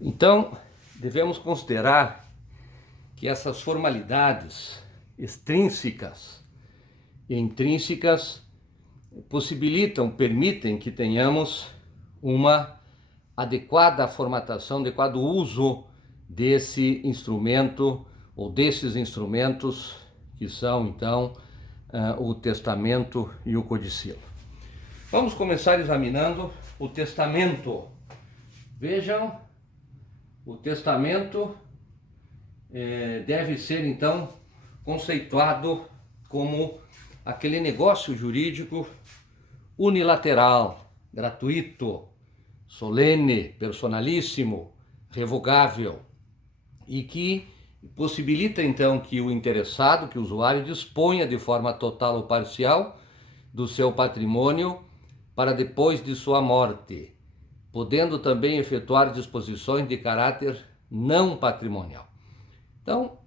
Então, devemos considerar que essas formalidades extrínsecas e intrínsecas permitem que tenhamos uma adequada formatação, adequado uso desse instrumento ou desses instrumentos que são, então, o testamento e o codicilo. Vamos começar examinando o testamento. Vejam, o testamento deve ser, então, conceituado como aquele negócio jurídico unilateral, gratuito, solene, personalíssimo, revogável e que possibilita então que o interessado, que o usuário disponha de forma total ou parcial do seu patrimônio para depois de sua morte, podendo também efetuar disposições de caráter não patrimonial. Então,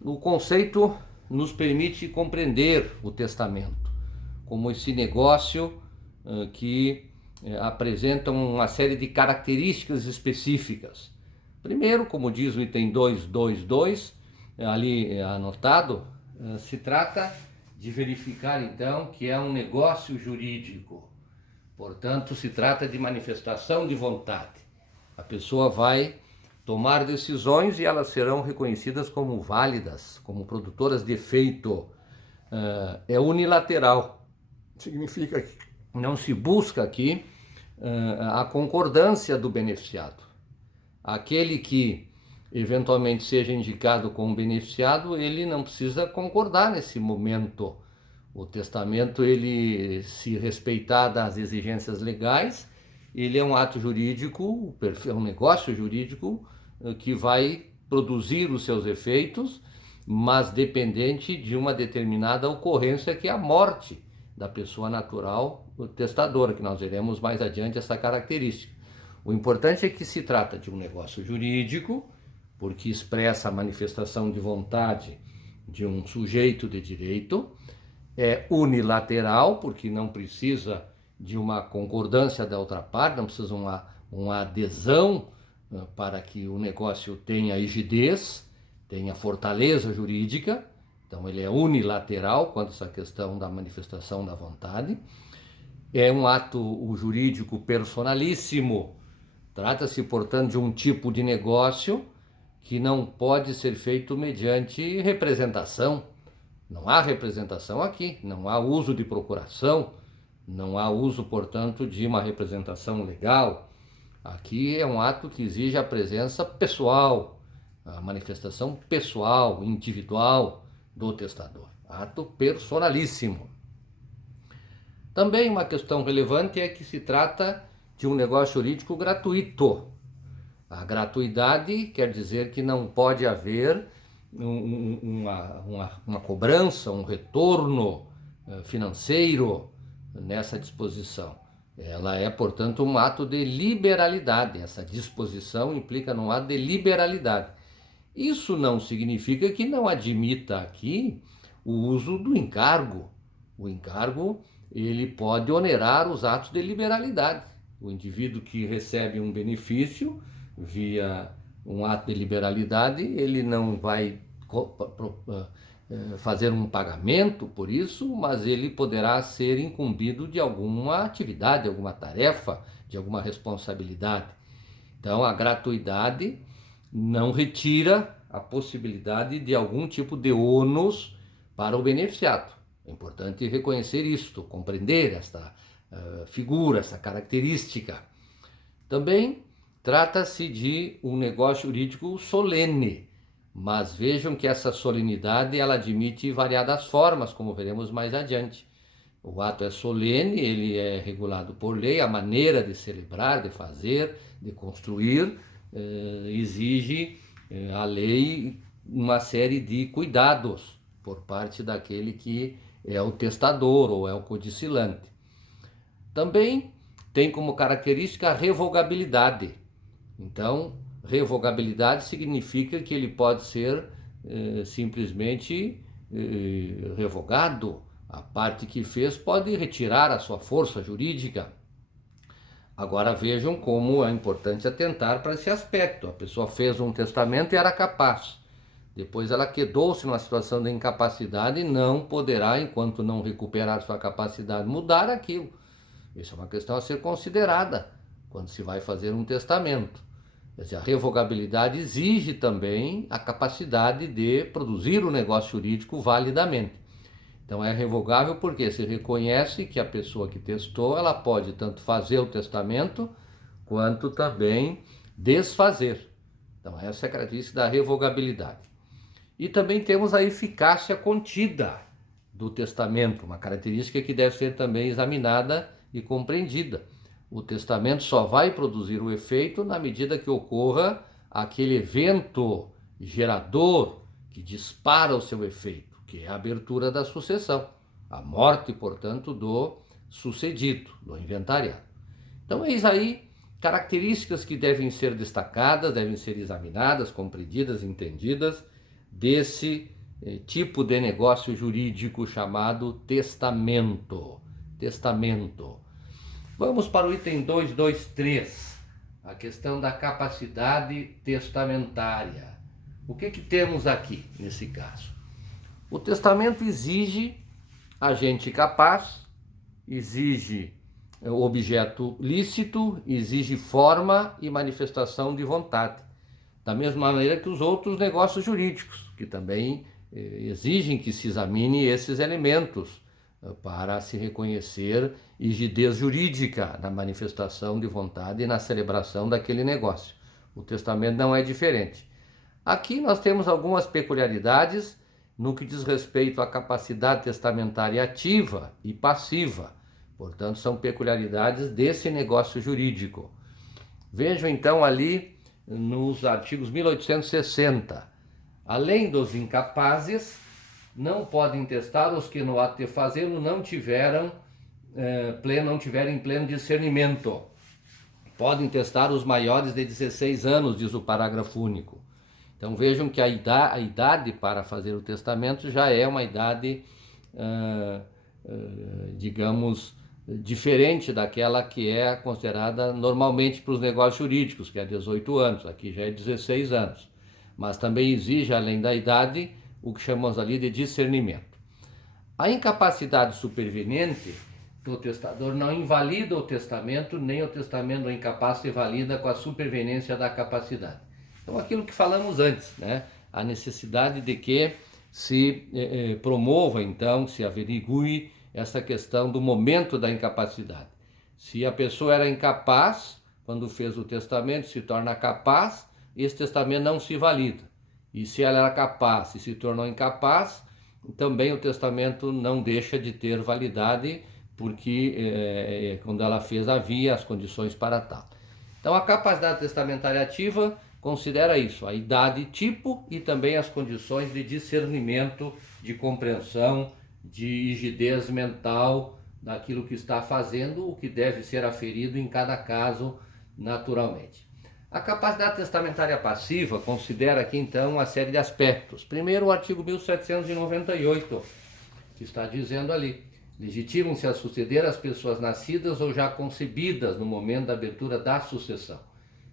o conceito nos permite compreender o testamento como esse negócio que apresenta uma série de características específicas. Primeiro, como diz o item 222, ali anotado, se trata de verificar então que é um negócio jurídico. Portanto, se trata de manifestação de vontade. A pessoa vai tomar decisões e elas serão reconhecidas como válidas, como produtoras de efeito. É unilateral. Significa que não se busca aqui a concordância do beneficiado. Aquele que eventualmente seja indicado como beneficiado, ele não precisa concordar nesse momento. O testamento, ele, se respeitar das exigências legais, ele é um ato jurídico, é um negócio jurídico que vai produzir os seus efeitos, mas dependente de uma determinada ocorrência, que é a morte da pessoa natural testadora, que nós veremos mais adiante essa característica. O importante é que se trata de um negócio jurídico, porque expressa a manifestação de vontade de um sujeito de direito, é unilateral, porque não precisa de uma concordância da outra parte, não precisa uma adesão para que o negócio tenha rigidez, tenha fortaleza jurídica. Então ele é unilateral quanto a essa questão da manifestação da vontade. É um ato jurídico personalíssimo. Trata-se, portanto, de um tipo de negócio que não pode ser feito mediante representação. Não há representação aqui, não há uso de procuração, não há uso, portanto, de uma representação legal. Aqui é um ato que exige a presença pessoal, a manifestação pessoal, individual do testador. Ato personalíssimo. Também uma questão relevante é que se trata de um negócio jurídico gratuito. A gratuidade quer dizer que não pode haver uma cobrança, um retorno financeiro nessa disposição. Ela é, portanto, um ato de liberalidade. Essa disposição implica num ato de liberalidade. Isso não significa que não admita aqui o uso do encargo. O encargo, ele pode onerar os atos de liberalidade. O indivíduo que recebe um benefício via um ato de liberalidade, ele não vai fazer um pagamento por isso, mas ele poderá ser incumbido de alguma atividade, alguma tarefa, de alguma responsabilidade. Então, a gratuidade não retira a possibilidade de algum tipo de ônus para o beneficiado. É importante reconhecer isto, compreender esta figura, essa característica. Também trata-se de um negócio jurídico solene, mas vejam que essa solenidade ela admite variadas formas, como veremos mais adiante. O ato é solene, ele é regulado por lei, a maneira de celebrar, de fazer, de construir, exige a lei uma série de cuidados por parte daquele que é o testador ou é o codicilante. Também tem como característica a revogabilidade. Então, revogabilidade significa que ele pode ser simplesmente revogado. A parte que fez pode retirar a sua força jurídica. Agora vejam como é importante atentar para esse aspecto. A pessoa fez um testamento e era capaz. Depois ela quedou-se numa situação de incapacidade e não poderá, enquanto não recuperar sua capacidade, mudar aquilo. Isso é uma questão a ser considerada quando se vai fazer um testamento. Quer dizer, a revogabilidade exige também a capacidade de produzir o negócio jurídico validamente. Então é revogável porque se reconhece que a pessoa que testou, ela pode tanto fazer o testamento quanto também desfazer. Então essa é a característica da revogabilidade. E também temos a eficácia contida do testamento, uma característica que deve ser também examinada e compreendida. O testamento só vai produzir o efeito na medida que ocorra aquele evento gerador que dispara o seu efeito, que é a abertura da sucessão, a morte, portanto, do sucedido, do inventariado. Então, eis aí características que devem ser destacadas, devem ser examinadas, compreendidas, entendidas desse tipo de negócio jurídico chamado testamento. Testamento. Vamos para o item 223, a questão da capacidade testamentária. O que temos aqui nesse caso? O testamento exige agente capaz, exige objeto lícito, exige forma e manifestação de vontade. Da mesma maneira que os outros negócios jurídicos, que também exigem que se examine esses elementos para se reconhecer rigidez jurídica na manifestação de vontade e na celebração daquele negócio. O testamento não é diferente. Aqui nós temos algumas peculiaridades no que diz respeito à capacidade testamentária ativa e passiva. Portanto, são peculiaridades desse negócio jurídico. Vejam então ali nos artigos 1860. Além dos incapazes, não podem testar os que no ato de fazê-lo não tiverem pleno discernimento. Podem testar os maiores de 16 anos, diz o parágrafo único. Então vejam que a idade para fazer o testamento já é uma idade, digamos, diferente daquela que é considerada normalmente para os negócios jurídicos, que é 18 anos, aqui já é 16 anos. Mas também exige, além da idade, o que chamamos ali de discernimento. A incapacidade superveniente do testador não invalida o testamento, nem o testamento do incapaz se valida com a superveniência da capacidade. Então, aquilo que falamos antes, né? A necessidade de que se promova, então, se averigue essa questão do momento da incapacidade. Se a pessoa era incapaz, quando fez o testamento, se torna capaz, esse testamento não se valida. E se ela era capaz e se tornou incapaz, também o testamento não deixa de ter validade, porque quando ela fez havia as condições para tal. Então a capacidade testamentária ativa considera isso, a idade tipo e também as condições de discernimento, de compreensão, de rigidez mental daquilo que está fazendo, o que deve ser aferido em cada caso naturalmente. A capacidade testamentária passiva considera aqui então uma série de aspectos. Primeiro, o artigo 1798, que está dizendo ali: legitimam-se a suceder as pessoas nascidas ou já concebidas no momento da abertura da sucessão.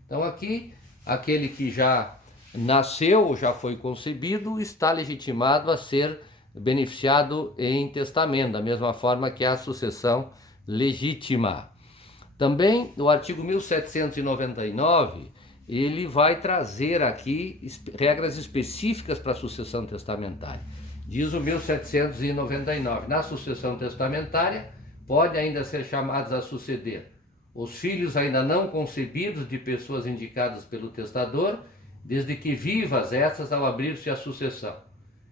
Então aqui, aquele que já nasceu ou já foi concebido está legitimado a ser beneficiado em testamento, da mesma forma que a sucessão legítima. Também no artigo 1799, ele vai trazer aqui regras específicas para a sucessão testamentária. Diz o 1799, na sucessão testamentária, pode ainda ser chamados a suceder os filhos ainda não concebidos de pessoas indicadas pelo testador, desde que vivas essas ao abrir-se a sucessão.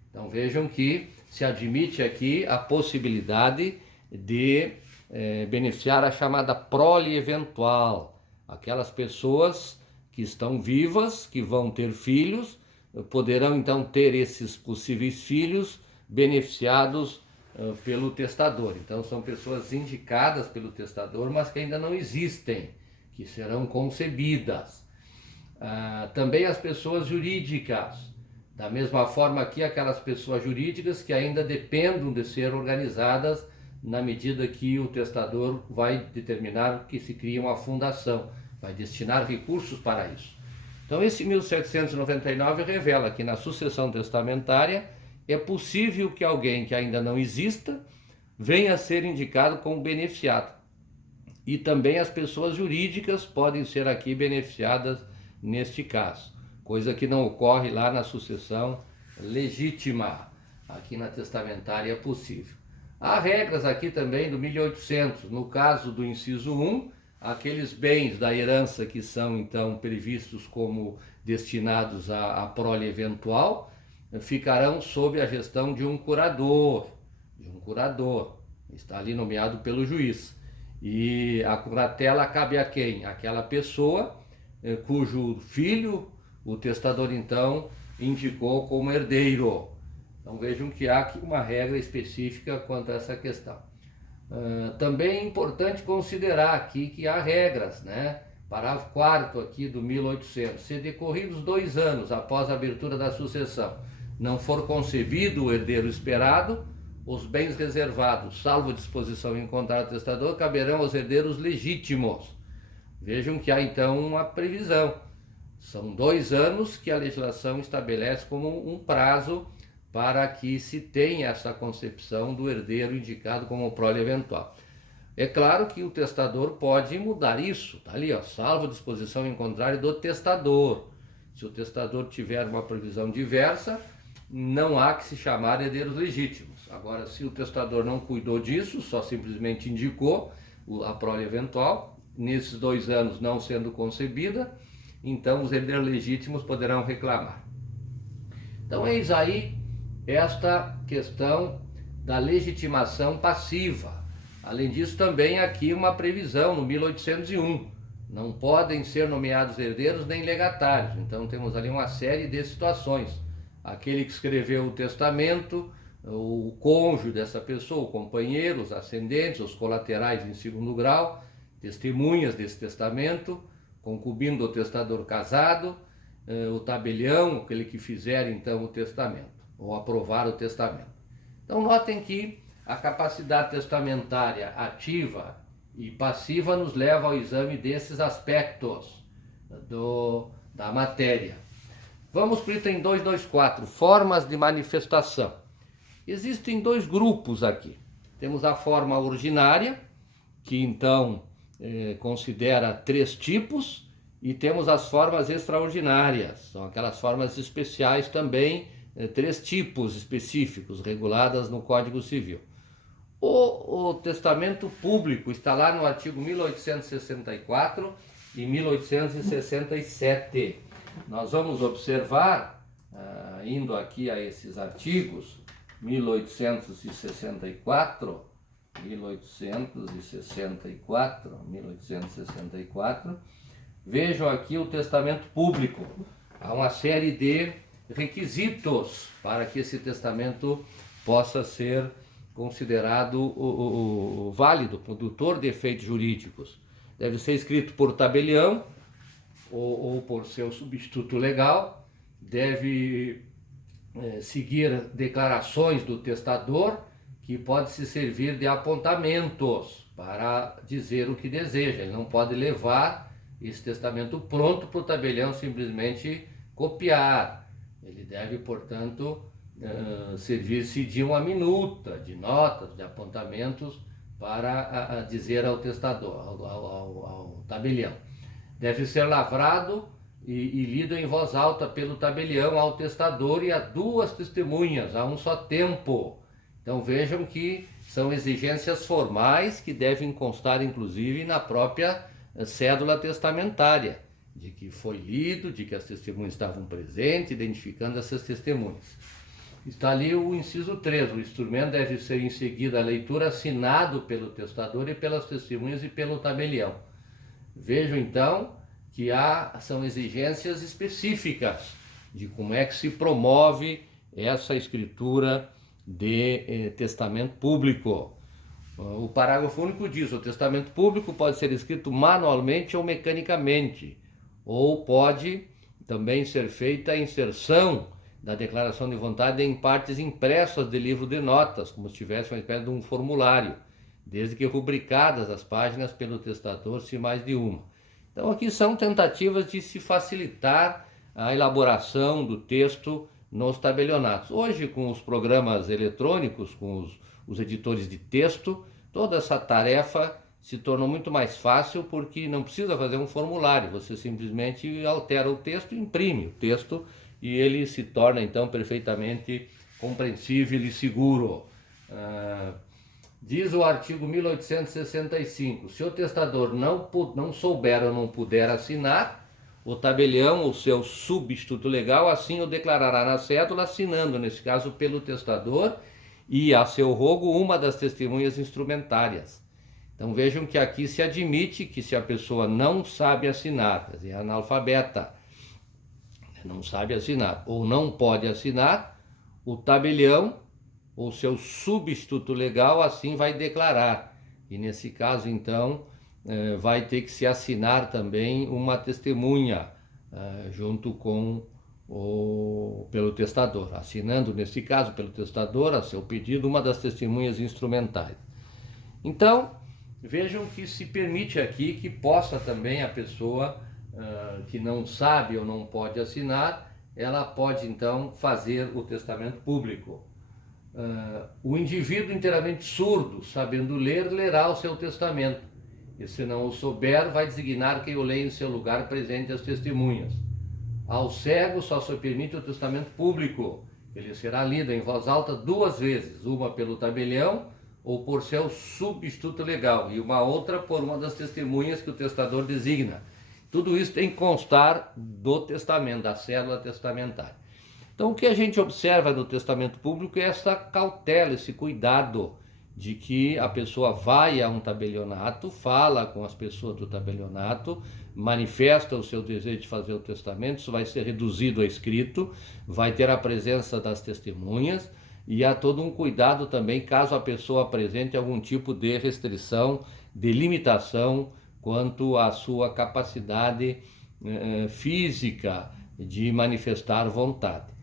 Então vejam que se admite aqui a possibilidade de beneficiar a chamada prole eventual, aquelas pessoas que estão vivas, que vão ter filhos, poderão então ter esses possíveis filhos beneficiados pelo testador. Então são pessoas indicadas pelo testador, mas que ainda não existem, que serão concebidas. Também as pessoas jurídicas, da mesma forma que aquelas pessoas jurídicas que ainda dependem de ser organizadas na medida que o testador vai determinar que se crie uma fundação, vai destinar recursos para isso. Então esse 1799 revela que na sucessão testamentária é possível que alguém que ainda não exista venha a ser indicado como beneficiado. E também as pessoas jurídicas podem ser aqui beneficiadas neste caso, coisa que não ocorre lá na sucessão legítima. Aqui na testamentária é possível. Há regras aqui também do 1800, no caso do inciso 1, aqueles bens da herança que são então previstos como destinados à prole eventual, ficarão sob a gestão de um curador, está ali nomeado pelo juiz. E a curatela cabe a quem? Aquela pessoa cujo filho o testador então indicou como herdeiro. Então vejam que há aqui uma regra específica quanto a essa questão. Também é importante considerar aqui que há regras, né? Parágrafo 4º aqui do 1800. Se decorridos 2 anos após a abertura da sucessão não for concebido o herdeiro esperado, os bens reservados, salvo disposição em contrário do testador, caberão aos herdeiros legítimos. Vejam que há então uma previsão. São 2 anos que a legislação estabelece como um prazo para que se tenha essa concepção do herdeiro indicado como prole eventual. É claro que o testador pode mudar isso, tá ali, ó, salvo disposição em contrário do testador. Se o testador tiver uma previsão diversa, não há que se chamar herdeiros legítimos. Agora, se o testador não cuidou disso, só simplesmente indicou a prole eventual, nesses 2 anos não sendo concebida, então os herdeiros legítimos poderão reclamar. Então eis aí esta questão da legitimação passiva. Além disso, também aqui uma previsão no 1801. Não podem ser nomeados herdeiros nem legatários. Então temos ali uma série de situações. Aquele que escreveu o testamento, o cônjuge dessa pessoa, o companheiro, os ascendentes, os colaterais em 2º grau, testemunhas desse testamento, concubino do testador casado, o tabelião, aquele que fizer então o testamento, ou aprovar o testamento. Então notem que a capacidade testamentária ativa e passiva nos leva ao exame desses aspectos da matéria. Vamos para o item 224, formas de manifestação. Existem 2 grupos aqui. Temos a forma ordinária, que então considera 3 tipos, e temos as formas extraordinárias, são aquelas formas especiais também, 3 tipos específicos, reguladas no Código Civil. O testamento público está lá no artigo 1864 e 1867. Nós vamos observar, indo aqui a esses artigos, 1864, vejam aqui o testamento público. Há uma série de requisitos para que esse testamento possa ser considerado válido, produtor de efeitos jurídicos. Deve ser escrito por tabelião ou por seu substituto legal, deve seguir declarações do testador, que pode se servir de apontamentos para dizer o que deseja. Ele não pode levar esse testamento pronto para o tabelião simplesmente copiar. Ele deve, portanto, servir-se de uma minuta, de notas, de apontamentos para dizer ao testador, ao tabelião. Deve ser lavrado e lido em voz alta pelo tabelião ao testador e a 2 testemunhas, a um só tempo. Então vejam que são exigências formais que devem constar inclusive na própria cédula testamentária, de que foi lido, de que as testemunhas estavam presentes, identificando essas testemunhas. Está ali o inciso 3, o instrumento deve ser em seguida a leitura assinado pelo testador e pelas testemunhas e pelo tabelião. Vejam então que são exigências específicas de como é que se promove essa escritura de testamento público. O parágrafo único diz: o testamento público pode ser escrito manualmente ou mecanicamente, ou pode também ser feita a inserção da declaração de vontade em partes impressas de livro de notas, como se tivesse uma espécie de um formulário. desde que rubricadas as páginas pelo testador, se mais de uma. Então aqui são tentativas de se facilitar a elaboração do texto nos tabelionatos. Hoje, com os programas eletrônicos, com os editores de texto, toda essa tarefa se tornou muito mais fácil, porque não precisa fazer um formulário, você simplesmente altera o texto, imprime o texto e ele se torna então perfeitamente compreensível e seguro. Diz o artigo 1865, se o testador não souber ou não puder assinar, o tabelião ou seu substituto legal assim o declarará na cédula, assinando, nesse caso, pelo testador e, a seu rogo, uma das testemunhas instrumentárias. Então vejam que aqui se admite que, se a pessoa não sabe assinar, quer dizer, é analfabeta, não sabe assinar ou não pode assinar, o tabelião ou seu substituto legal assim vai declarar. E nesse caso, então, vai ter que se assinar também uma testemunha junto com pelo testador, assinando, nesse caso, pelo testador, a seu pedido, uma das testemunhas instrumentais. Então, vejam que se permite aqui que possa também a pessoa que não sabe ou não pode assinar, ela pode então fazer o testamento público. O indivíduo inteiramente surdo, sabendo ler, lerá o seu testamento, e se não o souber, vai designar quem o leia em seu lugar, presente as testemunhas. Ao cego só se permite o testamento público, ele será lido em voz alta 2 vezes, uma pelo tabelião ou por seu substituto legal, e uma outra por uma das testemunhas que o testador designa. Tudo isso tem que constar do testamento, da cédula testamentária. Então, o que a gente observa no testamento público é essa cautela, esse cuidado de que a pessoa vai a um tabelionato, fala com as pessoas do tabelionato, manifesta o seu desejo de fazer o testamento, isso vai ser reduzido a escrito, vai ter a presença das testemunhas e há todo um cuidado também caso a pessoa apresente algum tipo de restrição, de limitação quanto à sua capacidade física de manifestar vontade.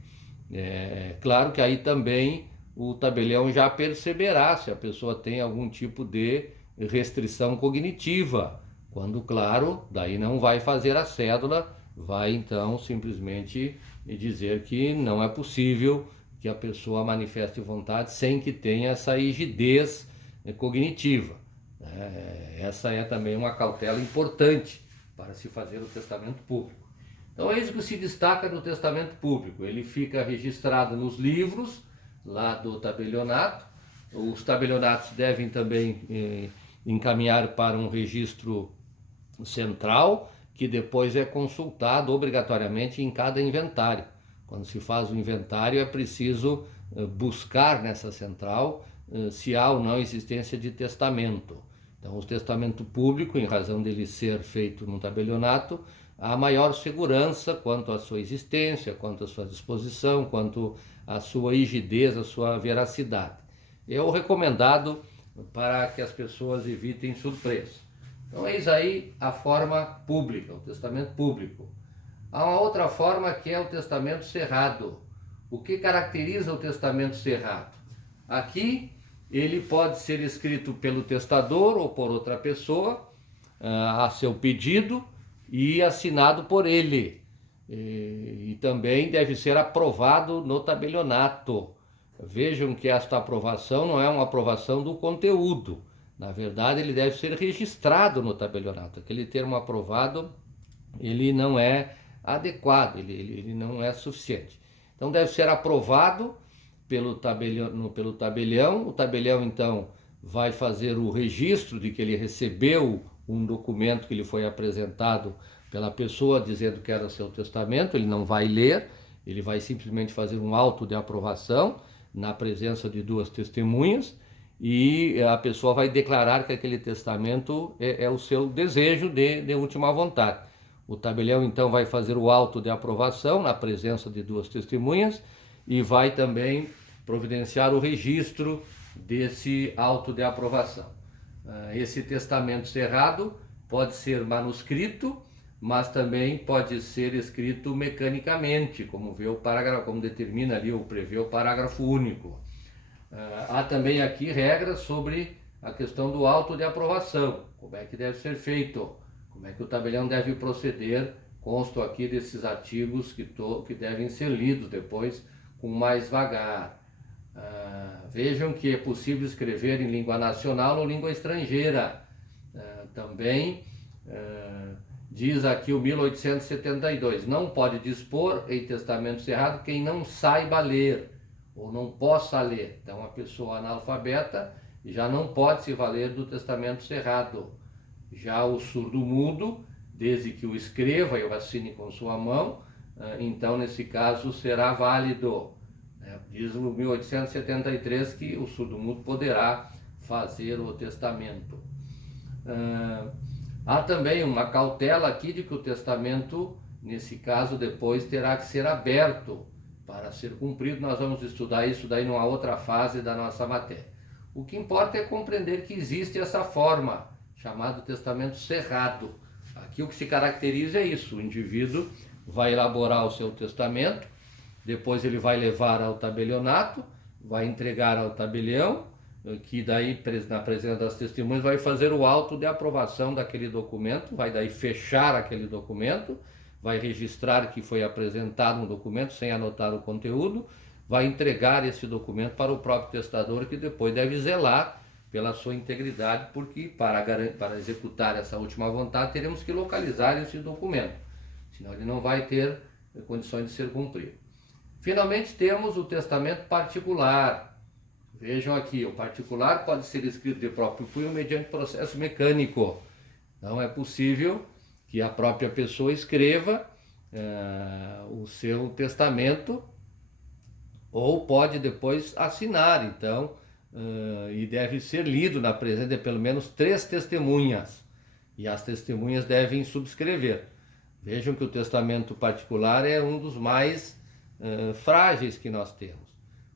Claro que aí também o tabelião já perceberá se a pessoa tem algum tipo de restrição cognitiva, quando, claro, daí não vai fazer a cédula, vai então simplesmente dizer que não é possível que a pessoa manifeste vontade sem que tenha essa rigidez cognitiva. Essa é também uma cautela importante para se fazer o testamento público. Então é isso que se destaca no testamento público. Ele fica registrado nos livros lá do tabelionato. Os tabelionatos devem também encaminhar para um registro central, que depois é consultado obrigatoriamente em cada inventário. Quando se faz o inventário, é preciso buscar nessa central se há ou não existência de testamento. Então, o testamento público, em razão dele ser feito num tabelionato, há maior segurança quanto à sua existência, quanto à sua disposição, quanto à sua rigidez, à sua veracidade. É o recomendado para que as pessoas evitem surpresa. Então, eis aí a forma pública, o testamento público. Há uma outra forma que é o testamento cerrado. O que caracteriza o testamento cerrado? Aqui, ele pode ser escrito pelo testador ou por outra pessoa, a seu pedido, e assinado por ele. E também deve ser aprovado no tabelionato. Vejam que esta aprovação não é uma aprovação do conteúdo. Na verdade, ele deve ser registrado no tabelionato. Aquele termo aprovado, ele não é adequado, ele não é suficiente. Então, deve ser aprovado pelo tabelião. O tabelião, então, vai fazer o registro de que ele recebeu um documento que lhe foi apresentado pela pessoa dizendo que era seu testamento. Ele não vai ler, ele vai simplesmente fazer um auto de aprovação na presença de 2 testemunhas, e a pessoa vai declarar que aquele testamento é o seu desejo de última vontade. O tabelião então vai fazer o auto de aprovação na presença de 2 testemunhas e vai também providenciar o registro desse auto de aprovação. Esse testamento cerrado pode ser manuscrito, mas também pode ser escrito mecanicamente, como vê o parágrafo, como determina ali ou prevê o parágrafo único. Há também aqui regras sobre a questão do auto de aprovação, como é que deve ser feito, como é que o tabelião deve proceder. Consto aqui desses artigos que devem ser lidos depois com mais vagar. Vejam que é possível escrever em língua nacional ou língua estrangeira. Também diz aqui o 1872, não pode dispor em testamento cerrado quem não saiba ler ou não possa ler. Então a pessoa analfabeta já não pode se valer do testamento cerrado. Já o surdo-mudo, desde que o escreva e o assine com sua mão, então nesse caso será válido. Diz no 1873 que o surdo-mudo poderá fazer o testamento. Há também uma cautela aqui de que o testamento, nesse caso, depois terá que ser aberto para ser cumprido. Nós vamos estudar isso daí numa outra fase da nossa matéria. O que importa é compreender que existe essa forma, chamada testamento cerrado. Aqui o que se caracteriza é isso: o indivíduo vai elaborar o seu testamento, depois ele vai levar ao tabelionato, vai entregar ao tabelião, que daí, na presença das testemunhas, vai fazer o auto de aprovação daquele documento, vai daí fechar aquele documento, vai registrar que foi apresentado um documento sem anotar o conteúdo, vai entregar esse documento para o próprio testador, que depois deve zelar pela sua integridade, porque para executar essa última vontade teremos que localizar esse documento, senão ele não vai ter condições de ser cumprido. Finalmente temos o testamento particular. Vejam aqui, o particular pode ser escrito de próprio punho mediante processo mecânico. Então é possível que a própria pessoa escreva o seu testamento, ou pode depois assinar, então, e deve ser lido na presença de pelo menos 3 testemunhas, e as testemunhas devem subscrever. Vejam que o testamento particular é um dos mais frágeis que nós temos,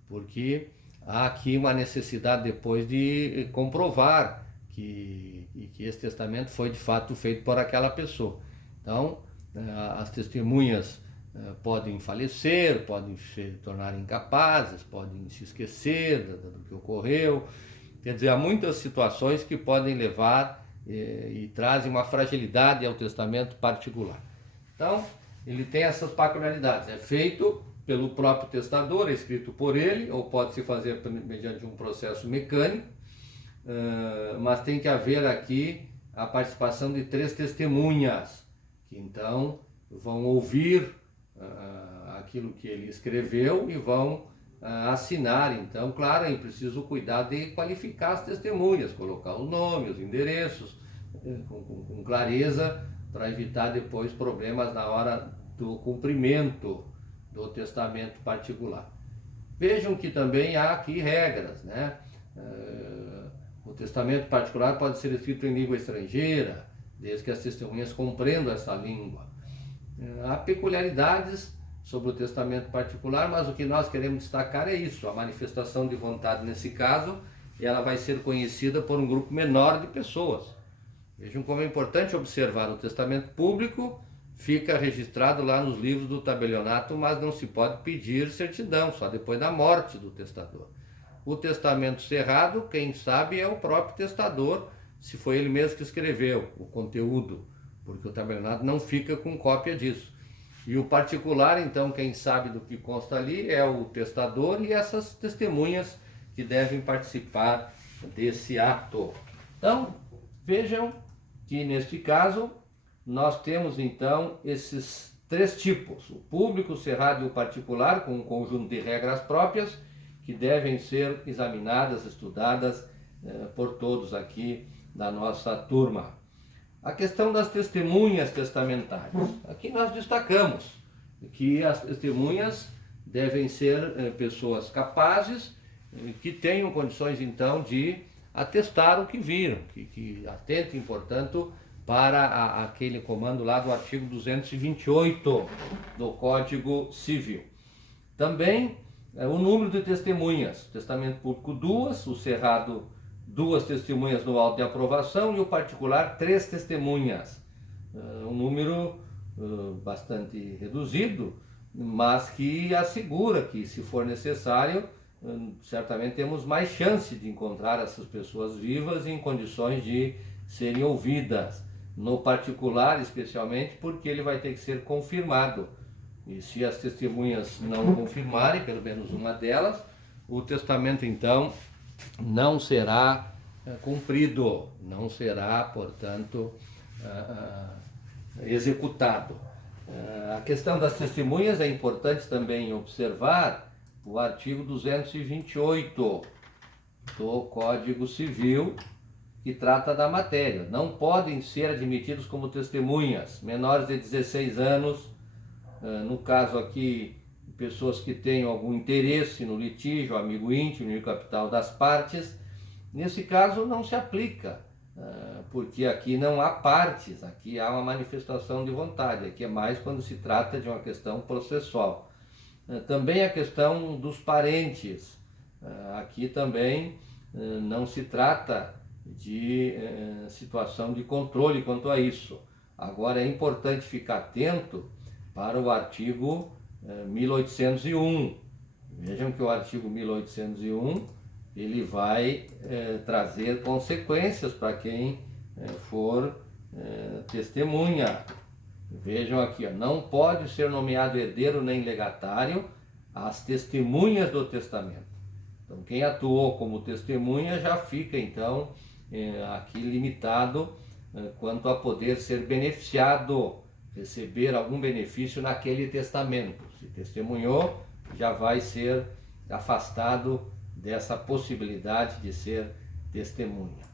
porque há aqui uma necessidade depois de comprovar que esse testamento foi de fato feito por aquela pessoa. Então, as testemunhas podem falecer, podem se tornar incapazes, podem se esquecer do que ocorreu. Quer dizer, há muitas situações que podem levar e trazem uma fragilidade ao testamento particular. Então, ele tem essas peculiaridades. É feito pelo próprio testador, é escrito por ele, ou pode se fazer mediante um processo mecânico, mas tem que haver aqui a participação de 3 testemunhas, que então vão ouvir aquilo que ele escreveu e vão assinar. Então, claro, é preciso cuidar de qualificar as testemunhas, colocar os nomes, os endereços, com clareza, para evitar depois problemas na hora do cumprimento do testamento particular. Vejam que também há aqui regras, né? O testamento particular pode ser escrito em língua estrangeira, desde que as testemunhas compreendam essa língua. Há peculiaridades sobre o testamento particular, mas o que nós queremos destacar é isso: a manifestação de vontade nesse caso, ela vai ser conhecida por um grupo menor de pessoas. Vejam como é importante observar: o testamento público fica registrado lá nos livros do tabelionato, mas não se pode pedir certidão, só depois da morte do testador. O testamento cerrado, quem sabe é o próprio testador, se foi ele mesmo que escreveu o conteúdo, porque o tabelionato não fica com cópia disso. E o particular, então, quem sabe do que consta ali é o testador e essas testemunhas que devem participar desse ato. Então, vejam que neste caso nós temos então esses 3 tipos: o público, o cerrado e o particular, com um conjunto de regras próprias que devem ser examinadas, estudadas por todos aqui da nossa turma. A questão das testemunhas testamentárias. Aqui nós destacamos que as testemunhas devem ser pessoas capazes, que tenham condições então de atestar o que viram, que atentem, portanto, para aquele comando lá do artigo 228 do Código Civil. Também o número de testemunhas: testamento público 2, o cerrado 2 testemunhas no auto de aprovação e o particular 3 testemunhas. Um número bastante reduzido, mas que assegura que, se for necessário, certamente temos mais chance de encontrar essas pessoas vivas em condições de serem ouvidas, no particular especialmente porque ele vai ter que ser confirmado. E se as testemunhas não confirmarem, pelo menos uma delas, o testamento então não será cumprido, não será, portanto, executado. A questão das testemunhas é importante também observar o artigo 228 do Código Civil, que trata da matéria. Não podem ser admitidos como testemunhas menores de 16 anos, no caso aqui, pessoas que tenham algum interesse no litígio, amigo íntimo e capital das partes. Nesse caso não se aplica, porque aqui não há partes, aqui há uma manifestação de vontade, aqui é mais quando se trata de uma questão processual. Também a questão dos parentes, aqui também não se trata de situação de controle quanto a isso. Agora é importante ficar atento para o artigo 1801. Vejam que o artigo 1801 ele vai trazer consequências para quem for testemunha. Vejam aqui, não pode ser nomeado herdeiro nem legatário as testemunhas do testamento. Então, quem atuou como testemunha já fica, então, aqui limitado quanto a poder ser beneficiado, receber algum benefício naquele testamento. Se testemunhou, já vai ser afastado dessa possibilidade de ser testemunha.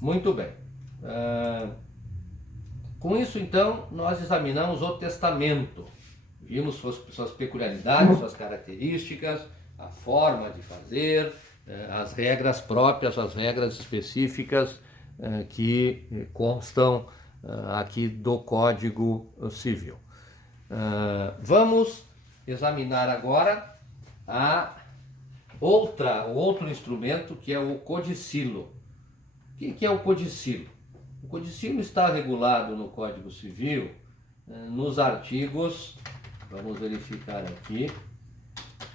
Muito bem. Com isso, então, nós examinamos o testamento. Vimos suas peculiaridades, suas características, a forma de fazer, as regras próprias, as regras específicas que constam aqui do Código Civil. Vamos examinar agora outro instrumento, que é o codicilo. O que é o codicilo? O codicilo está regulado no Código Civil nos artigos, vamos verificar aqui,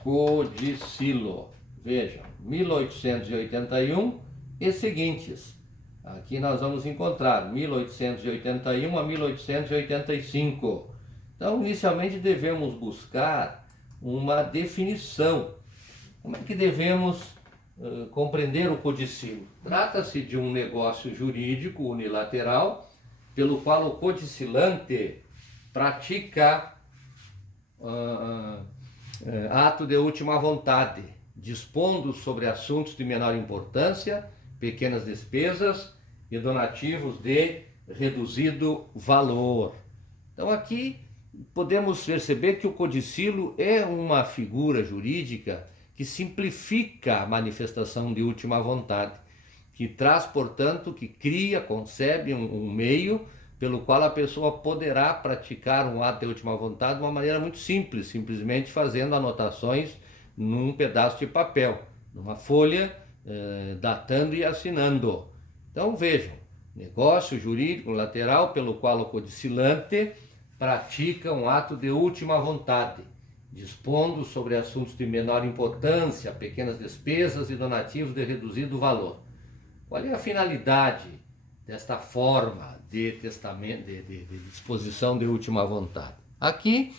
codicilo, vejam, 1881 e seguintes. Aqui nós vamos encontrar 1881 a 1885. Então, inicialmente devemos buscar uma definição. Como é que devemos compreender o codicilo? Trata-se de um negócio jurídico unilateral pelo qual o codicilante pratica ato de última vontade, dispondo sobre assuntos de menor importância, pequenas despesas e donativos de reduzido valor. Então aqui podemos perceber que o codicilo é uma figura jurídica que simplifica a manifestação de última vontade, que traz, portanto, que cria, concebe um meio pelo qual a pessoa poderá praticar um ato de última vontade de uma maneira muito simples, simplesmente fazendo anotações num pedaço de papel, numa folha, datando e assinando. Então vejam, negócio jurídico lateral pelo qual o codicilante pratica um ato de última vontade, dispondo sobre assuntos de menor importância, pequenas despesas e donativos de reduzido valor. Qual é a finalidade desta forma de testamento, de disposição de última vontade? Aqui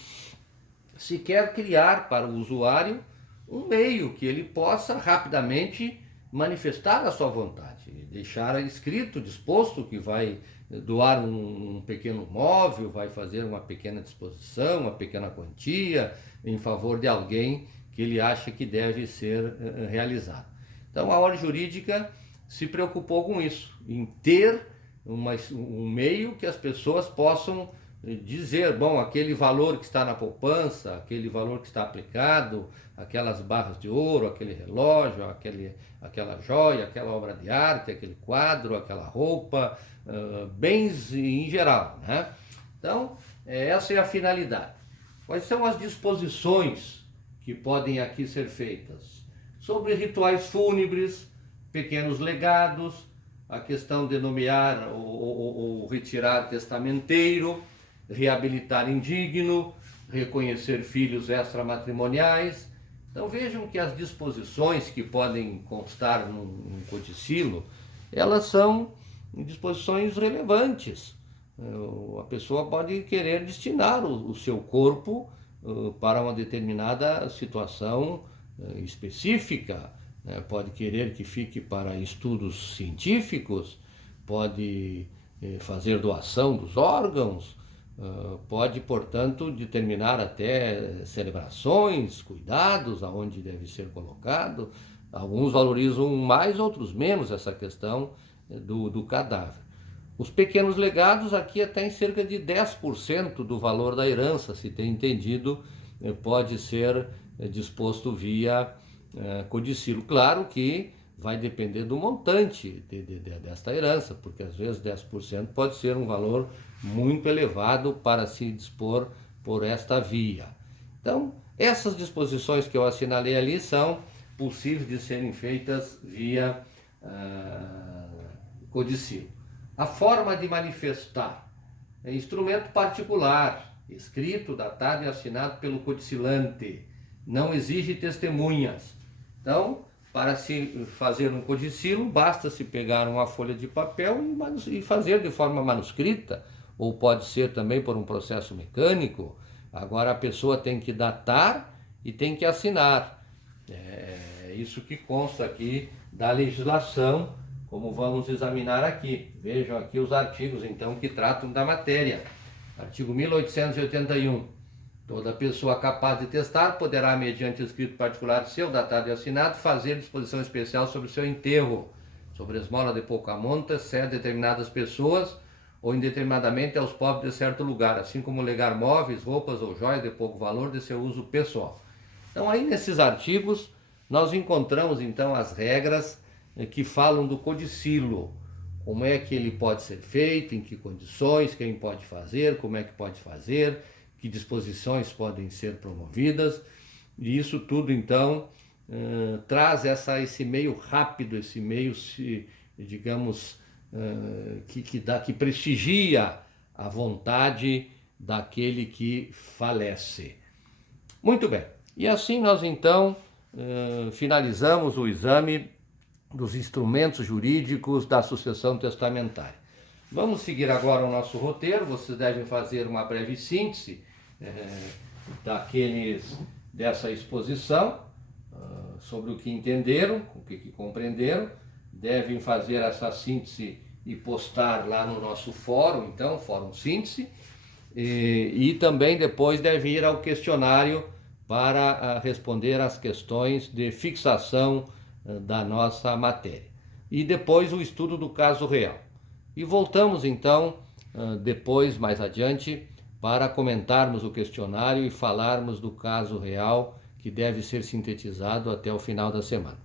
se quer criar para o usuário um meio que ele possa rapidamente manifestar a sua vontade, deixar escrito, disposto que vai doar um pequeno móvel, vai fazer uma pequena disposição, uma pequena quantia em favor de alguém que ele acha que deve ser realizado. Então a ordem jurídica se preocupou com isso, em ter um meio que as pessoas possam dizer, bom, aquele valor que está na poupança, aquele valor que está aplicado, aquelas barras de ouro, aquele relógio, aquela joia, aquela obra de arte, aquele quadro, aquela roupa, bens em geral, né? Então, essa é a finalidade. Quais são as disposições que podem aqui ser feitas? Sobre rituais fúnebres, pequenos legados, a questão de nomear ou retirar testamenteiro, reabilitar indigno, reconhecer filhos extramatrimoniais, Então vejam que as disposições que podem constar num codicilo, elas são disposições relevantes. A pessoa pode querer destinar o seu corpo para uma determinada situação específica, né? Pode querer que fique para estudos científicos, pode fazer doação dos órgãos, pode, portanto, determinar até celebrações, cuidados, aonde deve ser colocado. Alguns valorizam mais, outros menos essa questão do cadáver. Os pequenos legados aqui até em cerca de 10% do valor da herança, se tem entendido, pode ser disposto via codicilo. Claro que vai depender do montante desta herança, porque às vezes 10% pode ser um valor muito elevado para se dispor por esta via. Então, essas disposições que eu assinalei ali são possíveis de serem feitas via codicilo. A forma de manifestar é instrumento particular, escrito, datado e assinado pelo codicilante. Não exige testemunhas. Então, para se fazer um codicilo, basta se pegar uma folha de papel e fazer de forma manuscrita, ou pode ser também por um processo mecânico. Agora a pessoa tem que datar e tem que assinar. É isso que consta aqui da legislação, como vamos examinar aqui. Vejam aqui os artigos, então, que tratam da matéria. Artigo 1881. Toda pessoa capaz de testar poderá, mediante escrito particular seu, datado e assinado, fazer disposição especial sobre o seu enterro, sobre esmola de pouca monta, se a determinadas pessoas ou indeterminadamente aos pobres de certo lugar, assim como legar móveis, roupas ou joias de pouco valor de seu uso pessoal. Então, aí nesses artigos, nós encontramos, então, as regras que falam do codicilo, como é que ele pode ser feito, em que condições, quem pode fazer, como é que pode fazer, que disposições podem ser promovidas, e isso tudo, então, traz esse meio rápido, esse meio, digamos, que prestigia a vontade daquele que falece. Muito bem, e assim nós, então, finalizamos o exame dos instrumentos jurídicos da sucessão testamentária. Vamos seguir agora o nosso roteiro. Vocês devem fazer uma breve síntese dessa exposição, sobre o que entenderam, o que compreenderam. Devem fazer essa síntese e postar lá no nosso fórum, então, Fórum Síntese, e também depois devem ir ao questionário para responder às questões de fixação da nossa matéria. E depois o estudo do caso real. E voltamos então, depois, mais adiante, para comentarmos o questionário e falarmos do caso real que deve ser sintetizado até o final da semana.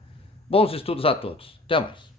Bons estudos a todos. Até mais.